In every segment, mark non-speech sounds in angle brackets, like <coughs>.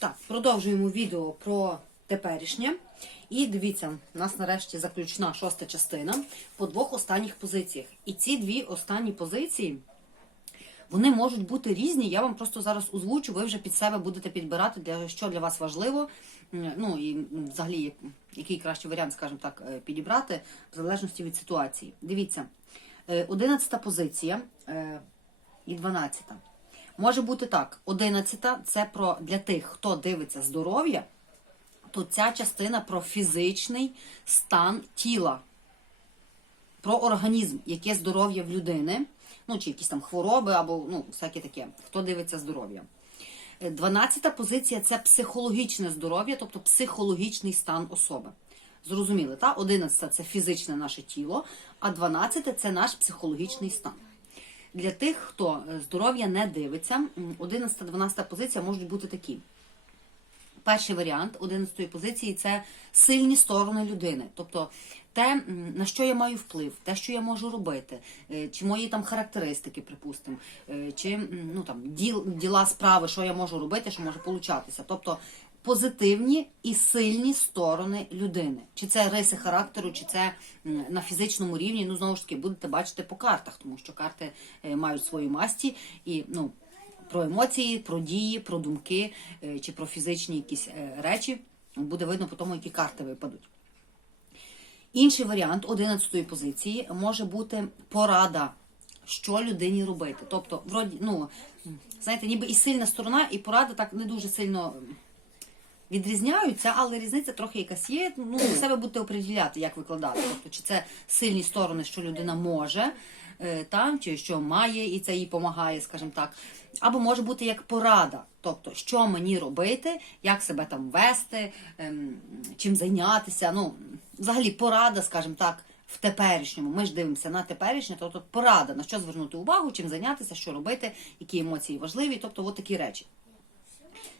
Так, продовжуємо відео про теперішнє. І дивіться, у нас нарешті заключна шоста частина по двох останніх позиціях. І ці дві останні позиції. Вони можуть бути різні. Я вам просто зараз озвучу, ви вже під себе будете підбирати, для що для вас важливо. Ну і взагалі, який кращий варіант, скажімо так, е, підібрати, в залежності від ситуації. Дивіться, е, одинадцята позиція е, і дванадцята. Може бути так: одинадцята це про для тих, хто дивиться здоров'я, то ця частина про фізичний стан тіла про організм, яке здоров'я в людини, ну чи якісь там хвороби або ну, всяке таке, хто дивиться здоров'я. Е, Дванадцята позиція це психологічне здоров'я, тобто психологічний стан особи. Зрозуміли, та? Одинадцята це фізичне наше тіло, а дванадцяте це наш психологічний стан. Для тих, хто е, здоров'я не дивиться, 11-12 позиція можуть бути такі. Перший варіант 11-ї позиції це сильні сторони людини. Тобто те, на що я маю вплив, те, що я можу робити, е, чи мої там характеристики, припустимо, е, чи ну, там, діл, діла справи, що я можу робити, що може получатися. Тобто позитивні і сильні сторони людини. Чи це риси характеру, чи це на фізичному рівні. Ну, знову ж таки, будете бачити по картах, тому що карти е, мають свої масті і ну, про емоції, про дії, про думки е, чи про фізичні якісь е, речі. Буде видно по тому, які карти випадуть. Інший варіант 11 позиції може бути порада, що людині робити. Тобто, вроді, ну, знаєте, ніби і сильна сторона, і порада так не дуже сильно відрізняються, але різниця трохи якась є. Ну, ви себе будете оприділяти, як викладати. Тобто, чи це сильні сторони, що людина може, е, там, чи що має, і це їй допомагає, скажімо так. Або може бути як порада, тобто, що мені робити, як себе там вести, ем, чим зайнятися. Ну, взагалі, порада, скажімо так, в теперішньому. Ми ж дивимося на теперішнє, тобто порада, на що звернути увагу, чим зайнятися, що робити, які емоції важливі, тобто, от такі речі.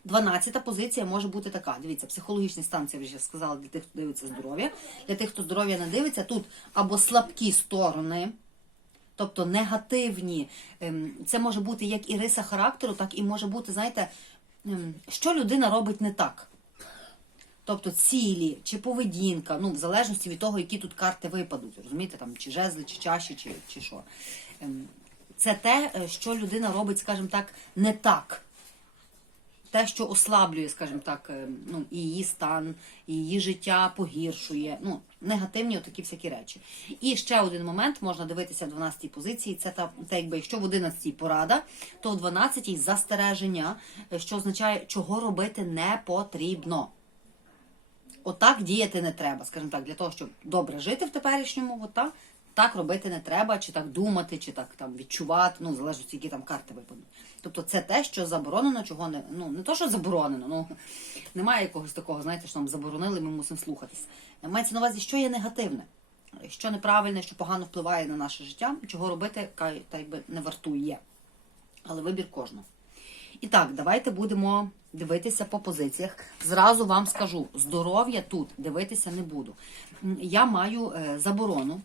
Дванадцята позиція може бути така. Дивіться, психологічний стан, це вже сказала для тих, хто дивиться здоров'я. Для тих, хто здоров'я не дивиться, тут або слабкі сторони, тобто негативні. Ем, Це може бути як і риса характеру, так і може бути, знаєте, ем, що людина робить не так. Тобто цілі чи поведінка, ну, в залежності від того, які тут карти випадуть, розумієте, там, чи жезли, чи чаші, чи, чи що. Ем, Це те, е, що людина робить, скажімо так, не так те, що ослаблює, скажімо так, е, ну, її стан, її життя погіршує. Ну, негативні такі всякі речі. І ще один момент можна дивитися в 12 позиції. Це та, та якби якщо в 11 порада, то в 12 застереження, е, що означає, чого робити не потрібно. Отак діяти не треба, скажімо так, для того, щоб добре жити в теперішньому, от так, робити не треба, чи так думати, чи так там відчувати, ну, в залежності, які там карти випадуть. Тобто це те, що заборонено, чого не. Ну, не то, що заборонено, ну немає якогось такого, знаєте, що нам заборонили, ми мусимо слухатись. Мається на увазі, що є негативне, що неправильне, що погано впливає на наше життя, чого робити, та якби не вартує. Але вибір кожного. І так, давайте будемо дивитися по позиціях. Зразу вам скажу, здоров'я тут дивитися не буду. Я маю е, заборону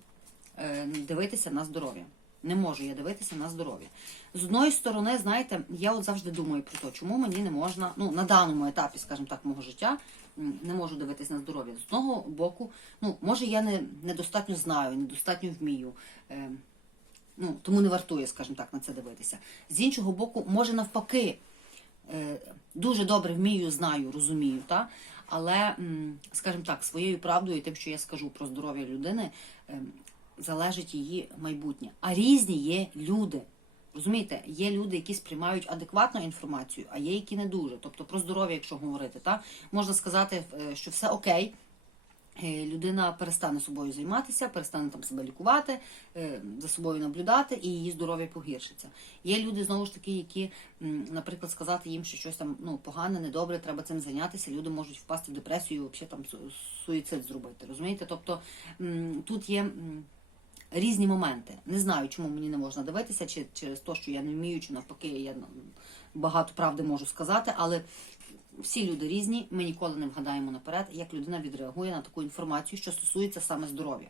дивитися на здоров'я. Не можу я дивитися на здоров'я. З одної сторони, знаєте, я от завжди думаю про те, чому мені не можна, ну, на даному етапі, скажімо так, мого життя, не можу дивитися на здоров'я. З одного боку, ну, може, я не, недостатньо знаю, недостатньо вмію. Е, ну, тому не вартує, скажімо так, на це дивитися. З іншого боку, може навпаки, е, дуже добре вмію, знаю, розумію, та? але, скажімо так, своєю правдою, тим, що я скажу про здоров'я людини, е, залежить її майбутнє. А різні є люди. Розумієте, є люди, які сприймають адекватну інформацію, а є які не дуже. Тобто про здоров'я, якщо говорити, та можна сказати, е, що все окей, е, людина перестане собою займатися, перестане там себе лікувати, е, за собою наблюдати, і її здоров'я погіршиться. Є люди знову ж таки, які, наприклад, сказати їм, що щось там ну погане, недобре, треба цим зайнятися. Люди можуть впасти в депресію, взагалі там суїцид зробити. Розумієте? Тобто тут є. Різні моменти. Не знаю, чому мені не можна дивитися, чи через те, що я не вмію, чи навпаки, я ну, багато правди можу сказати, але всі люди різні, ми ніколи не вгадаємо наперед, як людина відреагує на таку інформацію, що стосується саме здоров'я.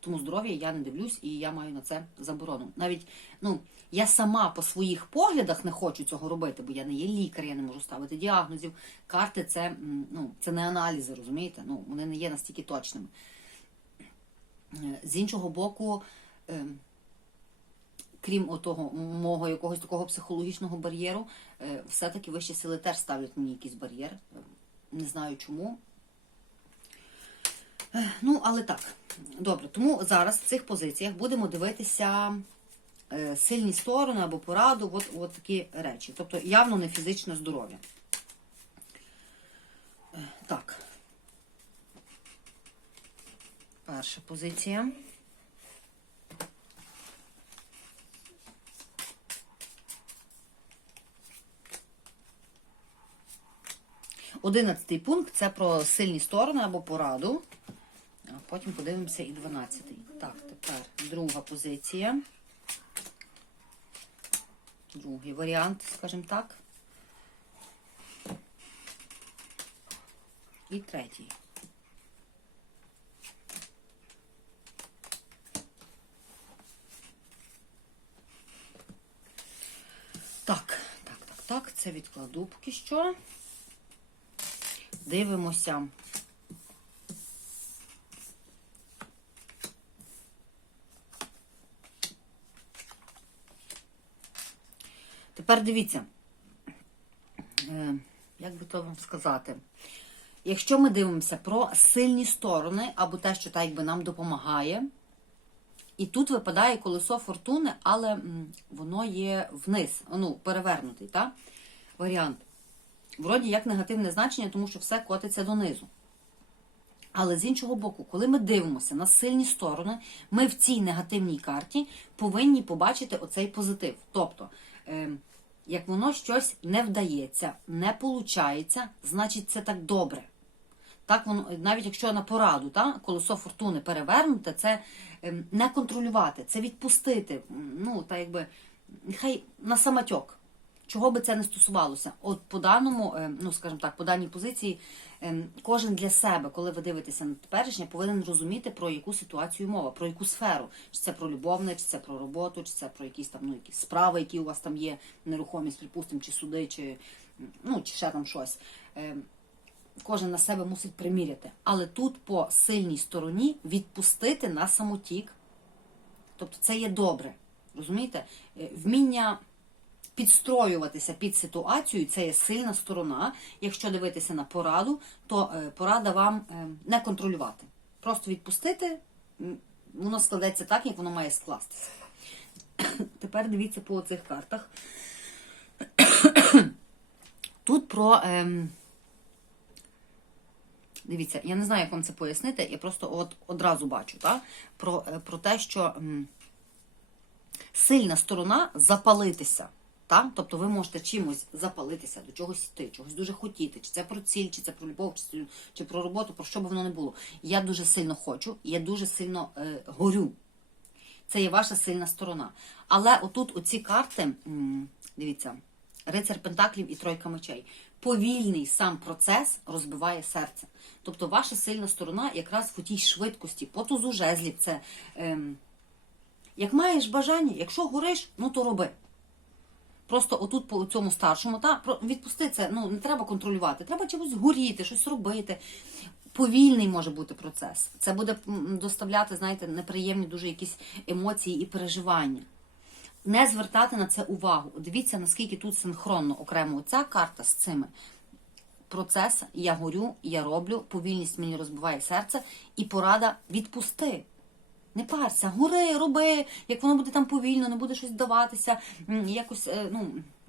Тому здоров'я я не дивлюсь і я маю на це заборону. Навіть ну, я сама по своїх поглядах не хочу цього робити, бо я не є лікар, я не можу ставити діагнозів. Карти це, ну, це не аналізи, розумієте? Ну, вони не є настільки точними. Е, З іншого боку, ем, крім отого мого якогось такого психологічного бар'єру, е, все-таки вищі сили теж ставлять мені якийсь бар'єр. Е, Не знаю чому. Е, Ну, але так. Добре, тому зараз в цих позиціях будемо дивитися сильні сторони або пораду, от, от такі речі. Тобто явно не фізичне здоров'я. Так. Перша позиція. Одинадцятий пункт це про сильні сторони або пораду. Потім подивимося і дванадцятий. Так, тепер друга позиція. Другий варіант, скажімо так. І третій. Так, так, це відкладу поки що. Дивимося. Тепер дивіться, е, як би то вам сказати, якщо ми дивимося про сильні сторони або те, що так якби нам допомагає, і тут випадає колесо фортуни, але воно є вниз, ну, перевернутий, так? Варіант. Вроді як негативне значення, тому що все котиться донизу. Але з іншого боку, коли ми дивимося на сильні сторони, ми в цій негативній карті повинні побачити оцей позитив. Тобто, е, як воно щось не вдається, не получається, значить це так добре. Так воно, навіть якщо на пораду, та, колесо фортуни перевернуте, це ем, не контролювати, це відпустити. Ну, та якби, нехай на самотьок. Чого би це не стосувалося? От по даному, ем, ну скажімо так, по даній позиції, ем, кожен для себе, коли ви дивитеся на теперішнє, повинен розуміти, про яку ситуацію мова, про яку сферу. Чи це про любовне, чи це про роботу, чи це про якісь там ну, якісь справи, які у вас там є, нерухомість, припустимо, чи суди, чи, ну, чи ще там щось. Кожен на себе мусить приміряти. Але тут по сильній стороні відпустити на самотік. Тобто це є добре. Розумієте? Е, Вміння підстроюватися під ситуацію це є сильна сторона. Якщо дивитися на пораду, то е, порада вам е, не контролювати. Просто відпустити, воно складеться так, як воно має скластися. <coughs> Тепер дивіться по цих картах. <coughs> Тут про. ем, Дивіться, я не знаю, як вам це пояснити, я просто от одразу бачу та? Про, е, про те, що м, сильна сторона запалитися. Та? Тобто ви можете чимось запалитися, до чогось йти, чогось дуже хотіти, чи це про ціль, чи це про любов, чи, чи про роботу, про що б воно не було. Я дуже сильно хочу, я дуже сильно е, горю. Це є ваша сильна сторона. Але отут оці карти, м, дивіться, рицар Пентаклів і тройка мечей. Повільний сам процес розбиває серце. Тобто ваша сильна сторона якраз в тій швидкості, по тузу жезлів. Це ем, як маєш бажання, якщо гориш, ну то роби. Просто отут по цьому старшому, та відпусти це, ну не треба контролювати, треба чимось горіти, щось робити. Повільний може бути процес. Це буде доставляти, знаєте, неприємні дуже якісь емоції і переживання. Не звертати на це увагу. Дивіться, наскільки тут синхронно окремо ця карта з цими. Процес, я горю, я роблю, повільність мені розбиває серце, і порада відпусти. Не парся, гори, роби, як воно буде там повільно, не буде щось даватися, якось е, ну,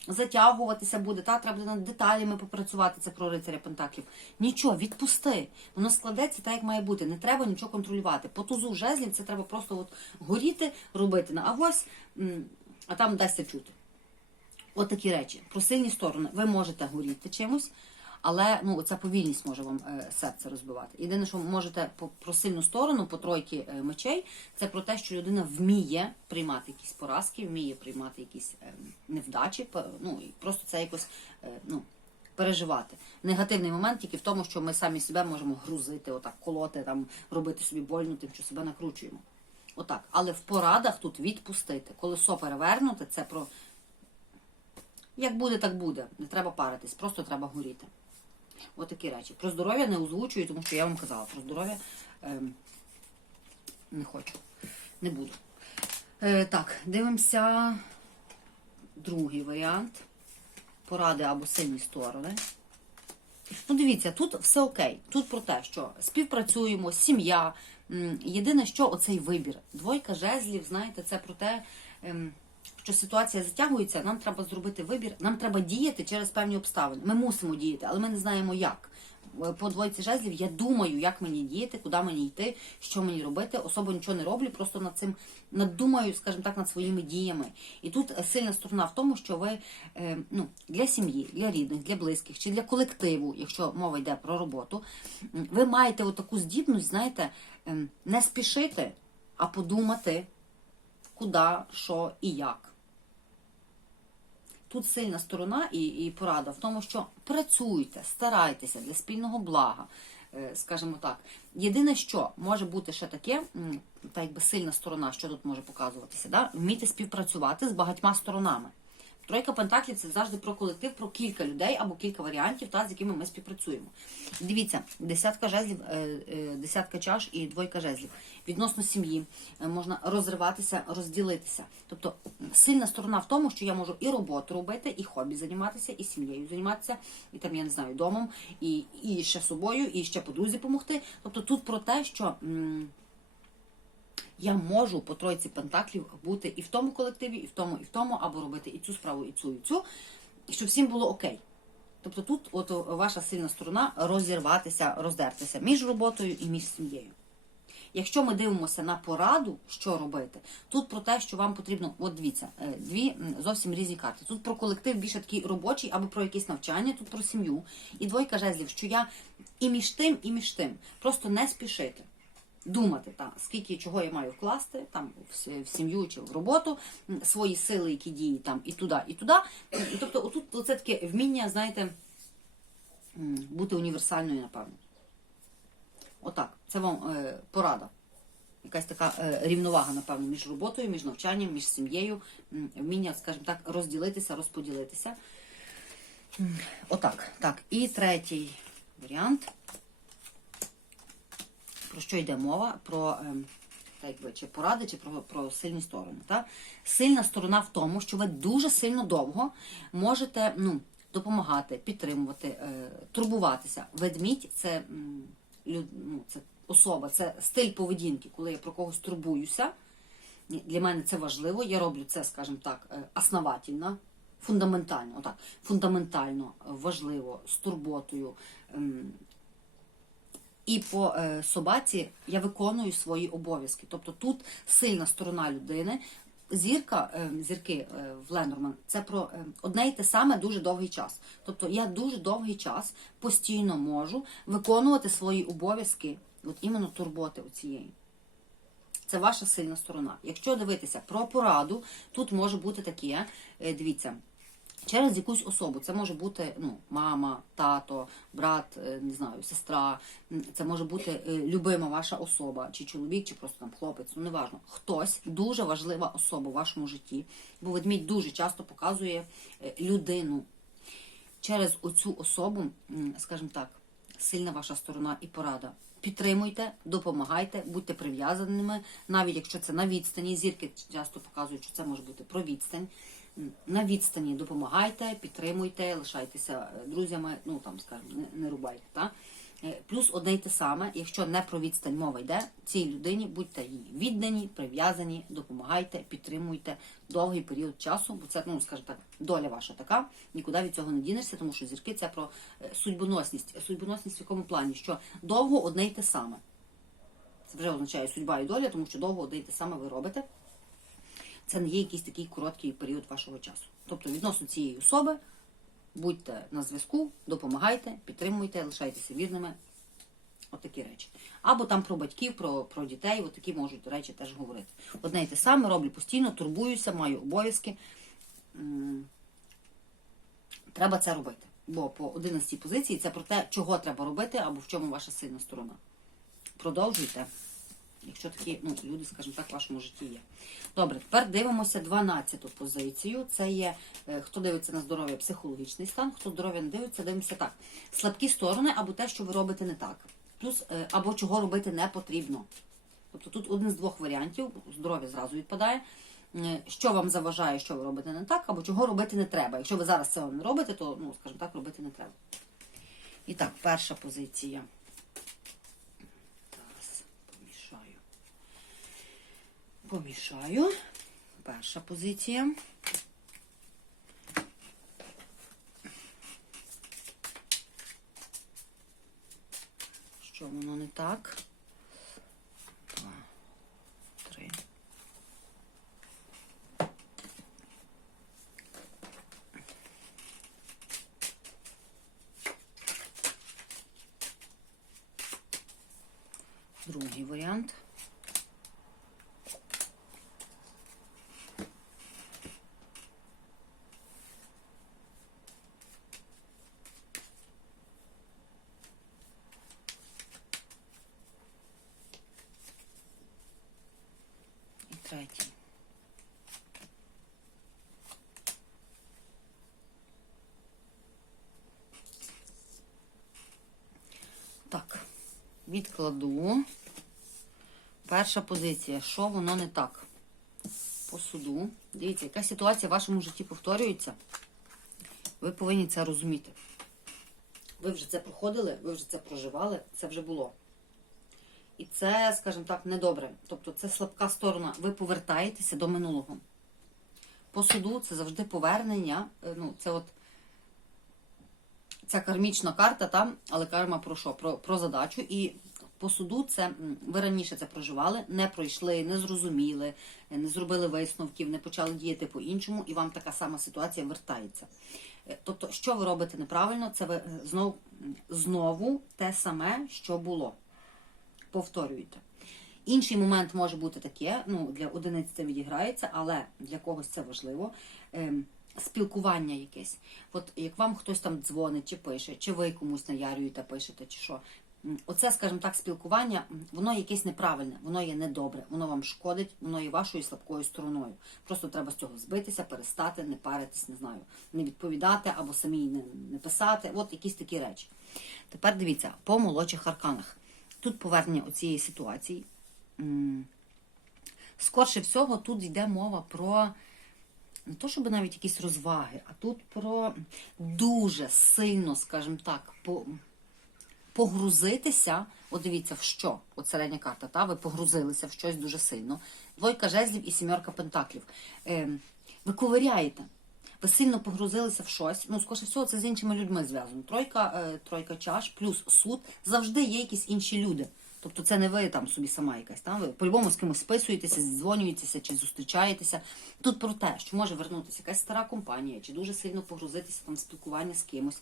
затягуватися буде, та треба буде над деталями попрацювати, це про рицаря Пентаклів. Нічого, відпусти. Воно складеться так, як має бути. Не треба нічого контролювати. По тузу жезлів це треба просто от горіти, робити на авось, м, а там дасться чути. От такі речі. Про сильні сторони. Ви можете горіти чимось, але ну, ця повільність може вам е, серце розбивати. Єдине, що можете по, про сильну сторону, по тройки е, мечей, це про те, що людина вміє приймати якісь поразки, вміє приймати якісь е, невдачі. по- Ну, і просто це якось ну, переживати. Негативний момент тільки в тому, що ми самі себе можемо грузити, отак колоти, там робити собі больно, тим, що себе накручуємо. Отак. Але в порадах тут відпустити. Колесо перевернути, це про як буде, так буде. Не треба паритись, просто треба горіти. Отакі речі. Про здоров'я не озвучую, тому що я вам казала, про здоров'я ем, не хочу. Не буду. Е, так, дивимося другий варіант. Поради або сильні сторони. Ну, дивіться, тут все окей. Тут про те, що співпрацюємо, сім'я. Єдине, що оцей вибір. Двойка жезлів, знаєте, це про те, ем, що ситуація затягується, нам треба зробити вибір, нам треба діяти через певні обставини. Ми мусимо діяти, але ми не знаємо як. Е, По двойці жезлів я думаю, як мені діяти, куди мені йти, що мені робити. Особо нічого не роблю, просто над цим надумаю, скажімо так, над своїми діями. І тут сильна сторона в тому, що ви е, ну, для сім'ї, для рідних, для близьких чи для колективу, якщо мова йде про роботу, ви маєте отаку здібність, знаєте, ем, не спішити, а подумати, куди, що і як. Тут сильна сторона і, і порада в тому, що працюйте, старайтеся для спільного блага, е, скажімо так. Єдине, що може бути ще таке, та якби сильна сторона, що тут може показуватися, да? вміти співпрацювати з багатьма сторонами. Тройка Пентаклів це завжди про колектив, про кілька людей або кілька варіантів, та, з якими ми співпрацюємо. Дивіться, десятка жезлів, е, е, десятка чаш і двойка жезлів. Відносно сім'ї е, можна розриватися, розділитися. Тобто сильна сторона в тому, що я можу і роботу робити, і хобі займатися, і сім'єю займатися, і там, я не знаю, домом, і, і ще собою, і ще подрузі допомогти. Тобто тут про те, що. Я можу по тройці пентаклів бути і в тому колективі, і в тому, і в тому, або робити і цю справу, і цю, і цю, і щоб всім було окей. Тобто тут от ваша сильна сторона розірватися, роздертися між роботою і між сім'єю. Якщо ми дивимося на пораду, що робити, тут про те, що вам потрібно, от дивіться, е, дві зовсім різні карти. Тут про колектив більше такий робочий або про якесь навчання, тут про сім'ю. І двойка жезлів, що я і між тим, і між тим. Просто не спішити думати, та, скільки чого я маю вкласти там в, в сім'ю чи в роботу, свої сили, які діють там і туди, і туди. Тобто, отут це таке вміння, знаєте, бути універсальною, напевно. Отак, це вам е, порада. Якась така е, рівновага, напевно, між роботою, між навчанням, між сім'єю, вміння, скажімо так, розділитися, розподілитися. Отак. Так. І третій варіант про що йде мова? Про ем, якби, чи поради, чи про, про сильні сторони. Та? Сильна сторона в тому, що ви дуже сильно довго можете ну, допомагати, підтримувати, е, турбуватися. Ведмідь це, ну, це особа, це стиль поведінки, коли я про когось турбуюся. Для мене це важливо. Я роблю це, скажімо так, е, основательно, фундаментально, отак, фундаментально важливо, з турботою. І по е, собаці я виконую свої обов'язки. Тобто тут сильна сторона людини. Зірка, е, зірки е, в Ленорман це про одне й те саме дуже довгий час. Тобто я дуже довгий час постійно можу виконувати свої обов'язки, от іменно турботи оцієї. Це ваша сильна сторона. Якщо дивитися про пораду, тут може бути таке, дивіться, через якусь особу. Це може бути ну, мама, тато, брат, е, не знаю, сестра. Це може бути е, любима ваша особа, чи чоловік, чи просто там хлопець. Ну неважно. Хтось дуже важлива особа в вашому житті. Бо ведмідь дуже часто показує е, людину. Через оцю особу, скажімо так, сильна ваша сторона і порада. Підтримуйте, допомагайте, будьте прив'язаними, навіть якщо це на відстані. Зірки часто показують, що це може бути про відстань. На відстані допомагайте, підтримуйте, лишайтеся друзями, ну там скажімо, не, не рубайте. Та? Е, Плюс одне й те саме, якщо не про відстань мова йде, цій людині будьте їй віддані, прив'язані, допомагайте, підтримуйте довгий період часу, бо це, ну скажімо так, доля ваша така, нікуди від цього не дінешся, тому що зірки це про е, судьбоносність. Судьбоносність в якому плані, що довго одне й те саме. Це вже означає судьба і доля, тому що довго одне й те саме ви робите. Це не є якийсь такий короткий період вашого часу. Тобто відносно цієї особи будьте на зв'язку, допомагайте, підтримуйте, лишайтеся вірними. Отакі речі. Або там про батьків, про, про дітей, от такі можуть речі теж говорити. Одне й те саме роблю постійно, турбуюся, маю обов'язки. Треба це робити. Бо по 11 позиції це про те, чого треба робити або в чому ваша сильна сторона. Продовжуйте. Якщо такі ну, люди, скажімо так, в вашому житті є. Добре, тепер дивимося 12-ту позицію. Це є, е, хто дивиться на здоров'я, психологічний стан, хто здоров'я не дивиться, дивимося так. Слабкі сторони або те, що ви робите не так. Плюс, е, або чого робити не потрібно. Тобто тут один з двох варіантів, здоров'я зразу відпадає. Е, Що вам заважає, що ви робите не так, або чого робити не треба. Якщо ви зараз цього не робите, то, ну, скажімо так, робити не треба. І так, перша позиція. Зараз помішаю. Помішаю. Перша позиція. Що воно не так? Два, три. Другий варіант. І третій. Так, відкладу. Перша позиція. Що воно не так? По суду. Дивіться, яка ситуація в вашому житті повторюється. Ви повинні це розуміти. Ви вже це проходили, ви вже це проживали, це вже було. І це, скажімо так, недобре. Тобто це слабка сторона. Ви повертаєтеся до минулого. По суду це завжди повернення. е, Ну, це от ця кармічна карта там, але карма про що? Про, про задачу. І по суду це ви раніше це проживали, не пройшли, не зрозуміли, не зробили висновків, не почали діяти по-іншому, і вам така сама ситуація вертається. Е, Тобто, що ви робите неправильно, це ви е, знов, знову те саме, що було. Повторюєте. Інший момент може бути таке, ну для одиниць це відіграється, але для когось це важливо. Ем, спілкування якесь. От як вам хтось там дзвонить, чи пише, чи ви комусь наярюєте, пишете, чи що. Оце, скажімо так, спілкування, воно якесь неправильне, воно є недобре, воно вам шкодить, воно є вашою слабкою стороною. Просто треба з цього збитися, перестати, не паритись, не знаю, не відповідати або самі не, не писати. От якісь такі речі. Тепер дивіться, по молодших арканах. Тут повернення оцієї ситуації. Скорше всього, тут йде мова про не то, щоб навіть якісь розваги, а тут про дуже сильно, скажімо так, по, погрузитися. От дивіться, в що? От середня карта, та? ви погрузилися в щось дуже сильно. Двойка жезлів і сімерка пентаклів. Е, ви ковиряєте. Ви сильно погрузилися в щось. Ну, скоріше всього, це з іншими людьми зв'язано. Тройка, е, тройка чаш плюс суд завжди є якісь інші люди. Тобто це не ви там собі сама якась. Там ви по-любому з кимось списуєтеся, дзвонюєтеся чи зустрічаєтеся. Тут про те, що може вернутися якась стара компанія, чи дуже сильно погрузитися там в спілкування з кимось.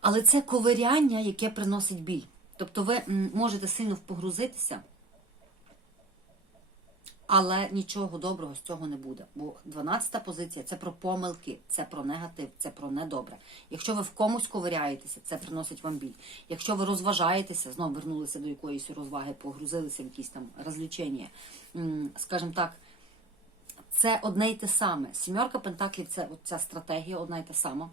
Але це ковиряння, яке приносить біль. Тобто ви можете сильно погрузитися, але нічого доброго з цього не буде. Бо 12-та позиція це про помилки, це про негатив, це про недобре. Якщо ви в комусь ковиряєтеся, це приносить вам біль. Якщо ви розважаєтеся, знову вернулися до якоїсь розваги, погрузилися в якісь там розлічення, скажімо так, це одне й те саме. Сімерка Пентаклів це ця стратегія одна й та сама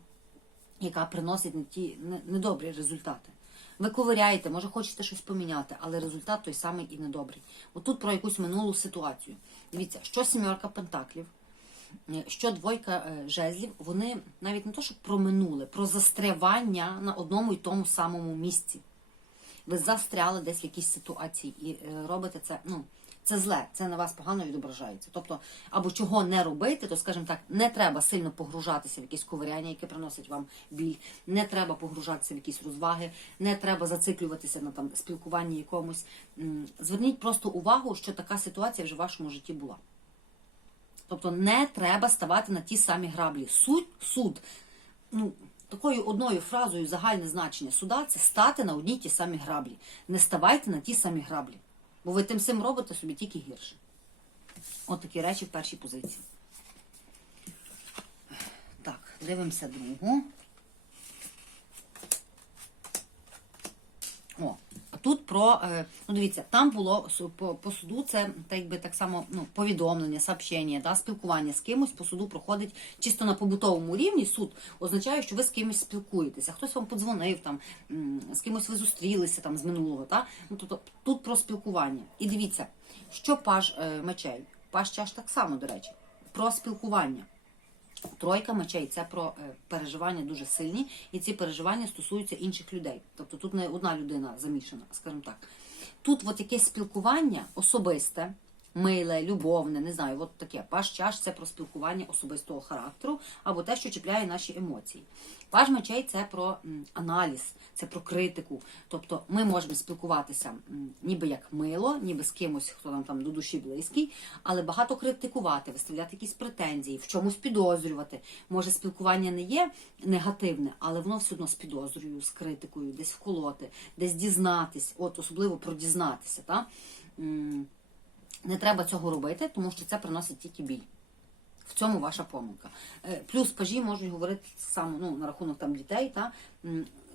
яка приносить не ті недобрі результати. Ви ковиряєте, може хочете щось поміняти, але результат той самий і недобрий. Отут про якусь минулу ситуацію. Дивіться, що сімерка пентаклів, е, що двойка е, жезлів, вони навіть не то, що про минуле, про застрявання на одному і тому самому місці. Ви застряли десь в якійсь ситуації і е, робите це. Ну, це зле, це на вас погано відображається. Тобто, або чого не робити, то, скажімо так, не треба сильно погружатися в якісь ковиряння, яке приносить вам біль, не треба погружатися в якісь розваги, не треба зациклюватися на там спілкуванні якомусь. Зверніть просто увагу, що така ситуація вже в вашому житті була. Тобто не треба ставати на ті самі граблі. Суд, суд, ну, такою одною фразою загальне значення суда це стати на одній ті самі граблі. Не ставайте на ті самі граблі. Бо ви тим всім робите собі тільки гірше. От такі речі в першій позиції. Так, дивимося другу. Тут про е, ну дивіться, там було по, по суду це так якби так само ну, повідомлення, сообщення, да, спілкування з кимось по суду проходить чисто на побутовому рівні. Суд означає, що ви з кимось спілкуєтеся. Хтось вам подзвонив, там з кимось ви зустрілися там з минулого. Та? Ну, тобто тут про спілкування. І дивіться, що паж е, мечей. Паж чаш так само, до речі, про спілкування. Тройка мечей це про е, переживання дуже сильні, і ці переживання стосуються інших людей. Тобто тут не одна людина замішана, скажімо так. Тут от якесь спілкування особисте, миле, любовне, не знаю, от таке. Паш чаш це про спілкування особистого характеру або те, що чіпляє наші емоції. Паж мечей це про аналіз, це про критику. Тобто ми можемо спілкуватися ніби як мило, ніби з кимось, хто нам там до душі близький, але багато критикувати, виставляти якісь претензії, в чомусь підозрювати. Може, спілкування не є негативне, але воно все одно з підозрою, з критикою, десь вколоти, десь дізнатись, от особливо про дізнатися. Та? Не треба цього робити, тому що це приносить тільки біль. В цьому ваша помилка. Е, Плюс пажі можуть говорити саме ну, на рахунок там дітей. Та?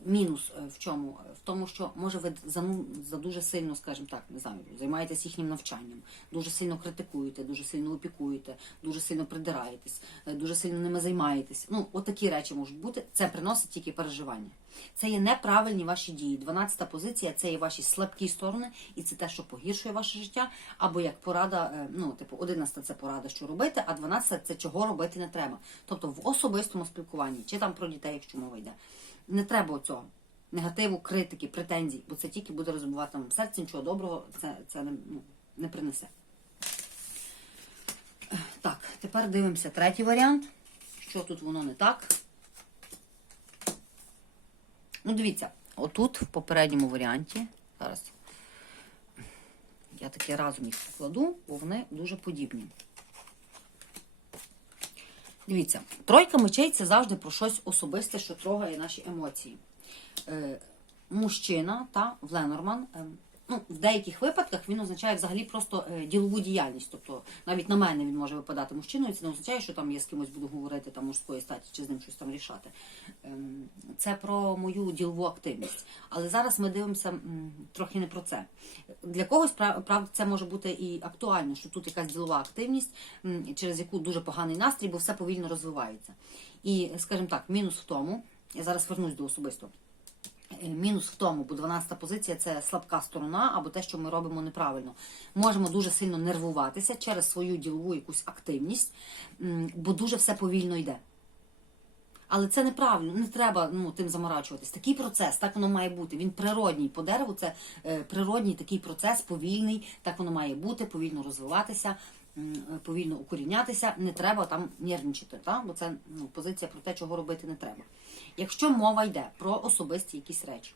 Мінус е, в чому? В тому, що може ви за, за дуже сильно, скажімо так, не знаю, займаєтесь їхнім навчанням, дуже сильно критикуєте, дуже сильно опікуєте, дуже сильно придираєтесь, е, дуже сильно ними займаєтесь. Ну, от такі речі можуть бути. Це приносить тільки переживання. Це є неправильні ваші дії. 12 позиція це є ваші слабкі сторони, і це те, що погіршує ваше життя. Або як порада, е, ну, типу, 11 це порада, що робити, а 12 це чого робити не треба. Тобто в особистому спілкуванні, чи там про дітей, якщо мова йде. Не треба цього. Негативу, критики, претензій, бо це тільки буде розбивати вам серце, нічого доброго це, це не, ну, не принесе. Так, тепер дивимося третій варіант. Що тут воно не так? Ну, дивіться, отут в попередньому варіанті, зараз я таки разом їх покладу, бо вони дуже подібні. Дивіться, тройка мечей це завжди про щось особисте, що трогає наші емоції. Е, мужчина та в Ленорман. е, Ну, в деяких випадках він означає взагалі просто е, ділову діяльність. Тобто навіть на мене він може випадати мужчиною. Це не означає, що там я з кимось буду говорити там мужської статі чи з ним щось там рішати. Ем, Це про мою ділову активність. Але зараз ми дивимося трохи не про це. Для когось правда це може бути і актуально, що тут якась ділова активність, через яку дуже поганий настрій, бо все повільно розвивається. І, скажімо так, мінус в тому, я зараз вернусь до особистого. Е, Мінус в тому, бо 12-та позиція це слабка сторона або те, що ми робимо неправильно. Можемо дуже сильно нервуватися через свою ділову якусь активність, бо дуже все повільно йде. Але це неправильно, не треба ну, тим заморачуватись. Такий процес, так воно має бути. Він природній по дереву, це е, природній такий процес, повільний, так воно має бути, повільно розвиватися, е, повільно укорінятися. Не треба там нервничати, та? бо це ну, позиція про те, чого робити не треба. Якщо мова йде про особисті якісь речі,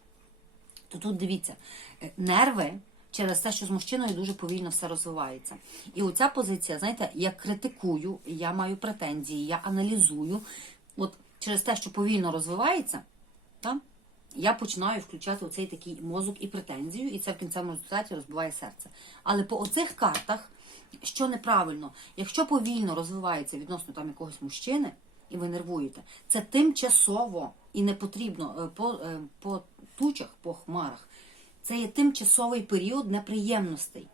то тут дивіться, е, нерви через те, що з мужчиною дуже повільно все розвивається. І оця позиція, знаєте, я критикую, я маю претензії, я аналізую. От через те, що повільно розвивається, та, я починаю включати оцей такий мозок і претензію, і це в кінцевому результаті розбиває серце. Але по оцих картах, що неправильно, якщо повільно розвивається відносно там якогось мужчини, і ви нервуєте, це тимчасово і не потрібно е, по, е, по тучах, по хмарах. Це є тимчасовий період неприємностей.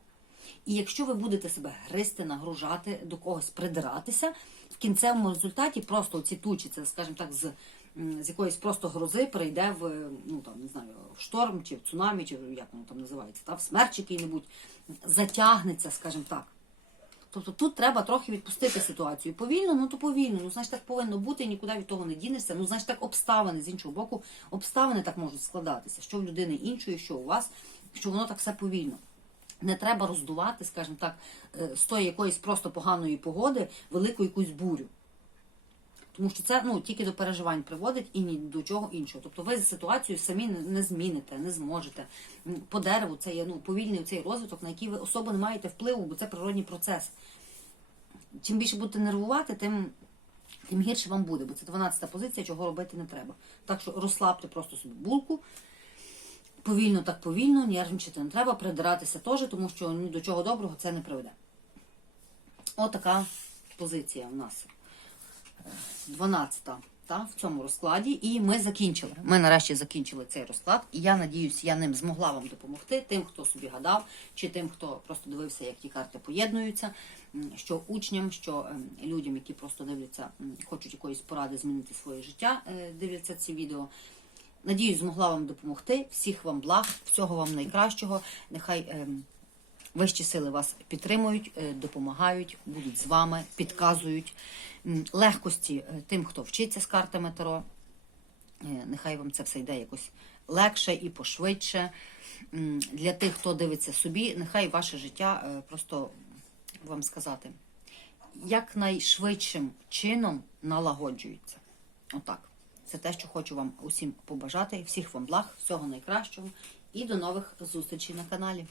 І якщо ви будете себе гризти, нагружати, до когось придиратися, в кінцевому результаті просто ці тучі, це, скажімо так, з, з якоїсь просто грози перейде в ну там не знаю, в шторм чи в цунамі, чи як воно там називається, та в смерч який-небудь затягнеться, скажімо так. Тобто тут треба трохи відпустити ситуацію. Повільно, ну то повільно. Ну, значить, так повинно бути, нікуди від того не дінешся. Ну, значить, так обставини з іншого боку, обставини так можуть складатися. Що в людини іншої, що у вас, що воно так все повільно. Не треба роздувати, скажімо так, е, з тої якоїсь просто поганої погоди велику якусь бурю. Тому що це ну, тільки до переживань приводить і ні до чого іншого. Тобто ви ситуацію самі не, зміните, не зможете. По дереву це є ну, повільний цей розвиток, на який ви особо не маєте впливу, бо це природній процес. Чим більше будете нервувати, тим, тим гірше вам буде, бо це 12-та позиція, чого робити не треба. Так що розслабте просто собі булку. Повільно, так повільно, нервничати не треба, придиратися теж, тому що ні до чого доброго це не приведе. Отака позиція у нас. 12. та, в цьому розкладі, і ми закінчили. Ми нарешті закінчили цей розклад, і я надіюсь, я ним змогла вам допомогти, тим, хто собі гадав, чи тим, хто просто дивився, як ті карти поєднуються. Що учням, що ем, людям, які просто дивляться, хочуть якоїсь поради змінити своє життя, е, дивляться ці відео. Надіюсь, змогла вам допомогти. Всіх вам благ, всього вам найкращого. Нехай ем, вищі сили вас підтримують, е, допомагають, будуть з вами, підказують. Легкості е, тим, хто вчиться з картами Таро. Е, Нехай вам це все йде якось легше і пошвидше. Для тих, хто дивиться собі, нехай ваше життя просто вам сказати, якнайшвидшим чином налагоджується. Отак. Це те, що хочу вам усім побажати. Всіх вам благ, всього найкращого і до нових зустрічей на каналі.